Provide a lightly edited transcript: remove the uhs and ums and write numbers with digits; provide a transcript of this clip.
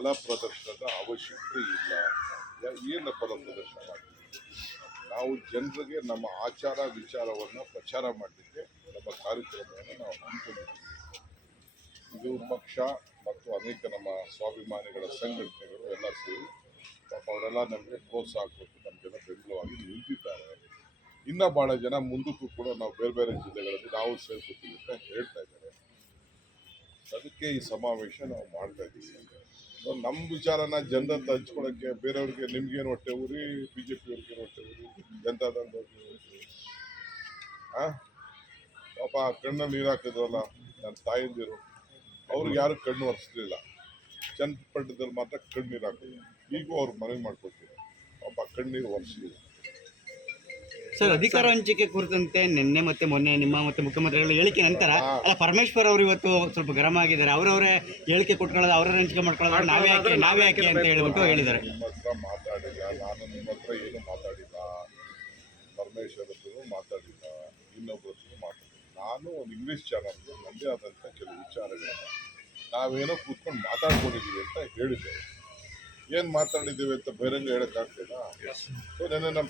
ಬಲ ಪ್ರದರ್ಶನದ ಅವಶ್ಯಕತೆ ಇಲ್ಲ. ಏನು ಬಲ ಪ್ರದರ್ಶನ ಮಾಡ್ತೀವಿ? ನಾವು ಜನರಿಗೆ ನಮ್ಮ ಆಚಾರ ವಿಚಾರವನ್ನು ಪ್ರಚಾರ ಮಾಡಲಿಕ್ಕೆ ನಮ್ಮ ಕಾರ್ಯಕ್ರಮವನ್ನು ನಾವು ಹಮ್ಮಿಕೊಂಡಿದ್ದೀವಿ. ಇದು ಪಕ್ಷ ಮತ್ತು ಅನೇಕ ನಮ್ಮ ಸ್ವಾಭಿಮಾನಿಗಳ ಸಂಘಟನೆಗಳು ಎಲ್ಲ ಸೇರಿ ಪಾಪ ಅವರೆಲ್ಲ ನಮಗೆ ಪ್ರೋತ್ಸಾಹ ಕೊಟ್ಟು ನಮಗೆಲ್ಲ ಬೆಂಬಲವಾಗಿ ನಿಂತಿದ್ದಾರೆ. ಇನ್ನೂ ಭಾಳ ಜನ ಮುಂದಕ್ಕೂ ಕೂಡ ನಾವು ಬೇರೆ ಬೇರೆ ಜಿಲ್ಲೆಗಳಲ್ಲಿ ನಾವು ಸೇರ್ಕೊತೀವಿ ಅಂತ ಹೇಳ್ತಾ ಇದ್ದಾರೆ. ಅದಕ್ಕೆ ಈ ಸಮಾವೇಶ ನಾವು ಮಾಡ್ತಾ ಇದ್ದೀವಿ. ನಮ್ಮ ವಿಚಾರನ ಜನರನ್ನ ಹಂಚ್ಕೊಳ್ಳೋಕ್ಕೆ ಬೇರೆಯವ್ರಿಗೆ ನಿಮ್ಗೇನು ಹೊಟ್ಟೆ ಊರಿ, BJP ಅವ್ರಿಗೆ ಹೊಟ್ಟೆ ಊರಿ, ಜನತಾದಳದವ್ರಿಗೆ ಪಾಪ ಕಣ್ಣಲ್ಲಿ ನೀರು ಹಾಕಿದ್ರಲ್ಲ ನನ್ನ ತಾಯಂದಿರು, ಅವ್ರಿಗೆ ಯಾರು ಕಣ್ಣು ಒರೆಸ್ಲಿಲ್ಲ. ಚನ್ನಪಟ್ಟಣದಲ್ಲಿ ಮಾತ್ರ ಕಣ್ಣೀರು ಹಾಕಿದ್ರು. ಈಗೂ ಅವ್ರು ಮನವಿ ಮಾಡ್ಕೊಡ್ತೀವಿ, ಪಾಪ ಕಣ್ಣೀರು ಒರೆಸಲಿಲ್ಲ. ಸರ್, ಅಧಿಕಾರ ಹಂಚಿಕೆ ಕುರಿತಂತೆ ನಿನ್ನೆ ಮತ್ತೆ ಮೊನ್ನೆ ನಿಮ್ಮ ಮತ್ತೆ ಮುಖ್ಯಮಂತ್ರಿಗಳ ಹೇಳಿಕೆ ನಂತರ ಪರಮೇಶ್ವರ್ ಅವರು ಇವತ್ತು ಸ್ವಲ್ಪ ಗರಂ ಆಗಿದ್ದಾರೆ. ಅವರವರೇ ಹೇಳಿಕೆ ಕೊಟ್ಕೊಳ್ಳೋದು, ಅವರೇ ಹಂಚಿಕೆ ಮಾಡ್ಕೊಳ್ಳೋದು, ನಾವೇ ಯಾಕೆ ಅಂತ ಹೇಳ್ಬಿಟ್ಟು ಹೇಳಿದ್ದಾರೆ. ನಿಮ್ಮ ಹತ್ರ ಮಾತಾಡಿಲ್ಲ, ನಾನು ನಿಮ್ಮ ಹತ್ರ ಏನು ಮಾತಾಡಿಲ್ಲ, ಪರಮೇಶ್ವರ್ ಹತ್ರ ಮಾತಾಡಿಲ್ಲ, ಇನ್ನೊಬ್ಬರ ಹತ್ರ ಮಾತಾಡಿಲ್ಲ. ನಾನು ಒಂದು ಇಂಗ್ಲೀಷ್ ಚಾನಲ್ಗೆ ನನ್ನದೇ ಆದಂಥ ಕೆಲವು ವಿಚಾರಗಳನ್ನ ನಾವೇನೋ ಕೂತ್ಕೊಂಡು ಮಾತಾಡ್ಕೊಂಡಿದ್ದೀವಿ ಅಂತ ಹೇಳಿದ್ದೇವೆ. ಏನು ಮಾತಾಡಿದ್ದೀವಿ ಅಂತ ಬೇರೆಂಗೆ ಹೇಳೋಕ್ಕಾಗ್ತದಾ? ಸೊ ನೆನ್ನೆ ನಮ್ಮ